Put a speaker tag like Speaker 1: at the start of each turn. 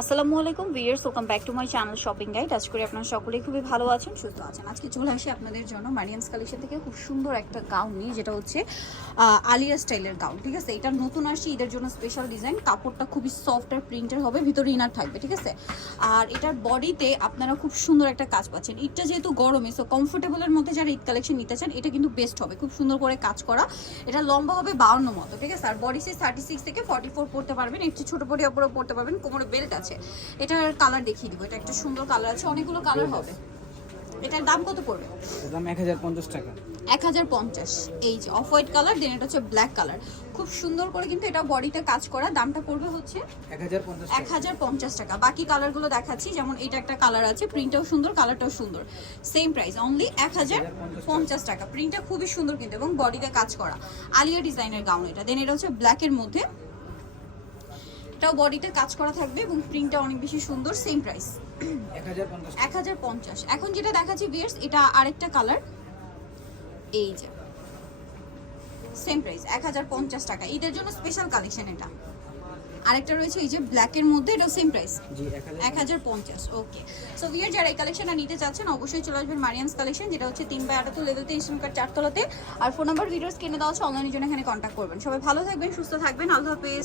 Speaker 1: আসসালামু আলাইকুম viewers welcome back to my channel shopping guide. আজ করে আপনারা সকলেই খুবই ভালো আছেন, সুস্থ আছেন। আজকে চলে আসি আপনাদের জন্য মারিয়ামস কালেকশন থেকে খুব সুন্দর একটা গাউন নিয়ে, যেটা হচ্ছে আলিয়া স্টাইলের গাউন, ঠিক আছে? এটা নতুন আসছে ঈদের জন্য স্পেশাল ডিজাইন কাপড়টা খুবই সফট আর প্রিন্টের হবে, ভিতরে ইনার থাকবে, ঠিক আছে? আর এটার বডিতে আপনারা খুব সুন্দর একটা কাজ পাচ্ছেন। ঈদটা যেহেতু গরমে সো কমফোর্টেবলের মধ্যে যারা ঈদ কালেকশন নিতে চান, এটা কিন্তু বেস্ট হবে। খুব সুন্দর করে কাজ করা। এটা লম্বা হবে বাউন্ন মতো, ঠিক আছে? আর বডি সাইজ থার্টি সিক্স থেকে ফর্টি ফোর পড়তে পারবেন। একটু ছোট বডি ওপরেও পড়তে পারবেন। কোমরে বেল্ট আছে এটার কালার দেখিয়ে দিব। এটা একটা সুন্দর কালার আছে। অনেকগুলো কালার হবে। এটার দাম কত পড়বে?
Speaker 2: দাম এক হাজার পঞ্চাশ টাকা।
Speaker 1: এক হাজার পঞ্চাশ। এই যে অফ হোয়াইট কালার দেন এটা হচ্ছে ব্ল্যাক কালার খুব সুন্দর করে কিন্তু এটা বডিতে কাজ করা। দামটা পড়বে হচ্ছে
Speaker 2: এক হাজার পঞ্চাশ
Speaker 1: এক হাজার পঞ্চাশ টাকা। বাকি কালারগুলো দেখাচ্ছি। যেমন এটা একটা কালার আছে। প্রিন্টটাও সুন্দর কালারটাও সুন্দর। সেম প্রাইস অনলি এক হাজার পঞ্চাশ টাকা। প্রিন্টটা খুবই সুন্দর কিন্তু এবং বডিতে কাজ করা। আলিয়া ডিজাইনের গাউন এটা। দেন এটা হচ্ছে ব্ল্যাকের মধ্যে এটাও বডিতে কাজ করা থাকবে এবং প্রিন্টটা অনেক বেশি সুন্দর সেম প্রাইস
Speaker 2: এক হাজার পঞ্চাশ।
Speaker 1: এখন যেটা দেখাচ্ছি বিয়ার্স এটা আরেকটা কালার এই যে। সেম প্রাইস এক হাজার পঞ্চাশ টাকা। ঈদের জন্য স্পেশাল কালেকশন এটা। আরেকটা রয়েছে এই যে ব্ল্যাকের মধ্যে এটা সেম প্রাইস
Speaker 2: জি
Speaker 1: এক হাজার পঞ্চাশ। ওকে সো ভিয়ার যারা এই কালেকশনটা নিতে চাচ্ছেন অবশ্যই চলে আসবেন মারিয়ামস কালেকশন যেটা হচ্ছে তিন বাই আটাত্তর লেভেল তেইশ কার্ড চারতলাতে। আর ফোন নাম্বার ভিডিওস কিনে দেওয়া হচ্ছে অনলাইনের জন্য এখানে কন্ট্যাক্ট করবেন। সবাই ভালো থাকবেন সুস্থ থাকবেন। আল্লাহ হাফেজ।